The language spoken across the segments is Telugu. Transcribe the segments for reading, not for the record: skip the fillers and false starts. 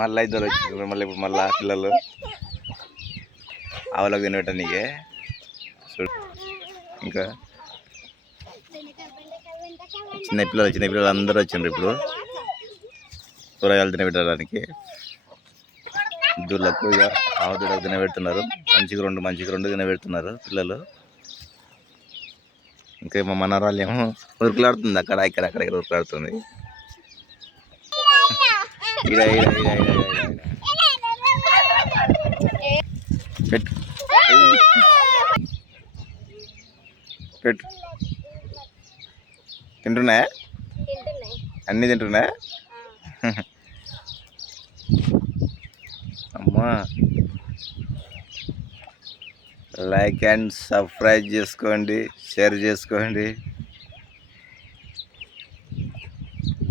మళ్ళీ ఇద్దరు వచ్చి మళ్ళీ ఇప్పుడు మళ్ళీ పిల్లలు ఆవులకు తినబెట్ట నీకే చూడు. ఇంకా చిన్నపిల్లలు అందరూ వచ్చిండ్రు ఇప్పుడు కూరగాయలు తినబెట్టడానికి. దూళ్ళకు ఇక ఆవు దూడకు తినబెడుతున్నారు. మంచిగా రెండు తినబెడుతున్నారు పిల్లలు. ఇంకా మా మనరాలు ఏమో ఉరుకులాడుతుంది అక్కడ ఉరుకులాడుతుంది. పెట్టు పెట్టు తింటున్నాయా? అన్నీ తింటున్నాయా? అమ్మా లైక్ అండ్ సబ్స్క్రైబ్ చేసుకోండి, షేర్ చేసుకోండి.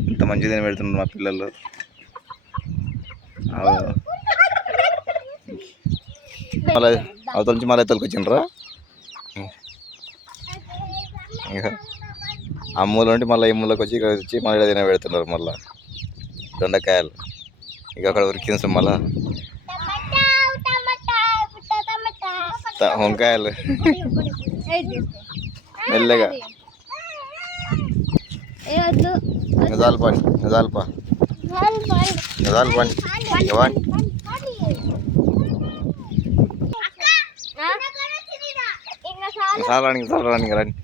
ఇంత మంచిగా పెడుతున్నారు మా పిల్లలు. మళ్ళీ అవతల నుంచి మళ్ళీ అవతలకి వచ్చిండ్రా. ఇంకా ఆ మూల నుండి మళ్ళీ ఈ మూలకి వచ్చి ఇక్కడ వచ్చి మళ్ళీ తిన పెడుతున్నారు. మళ్ళీ దొండకాయలు ఇక అక్కడ ఉరికింది. మళ్ళా వంకాయలు మెల్లగా నిజాలు పని చాలానికి రండి.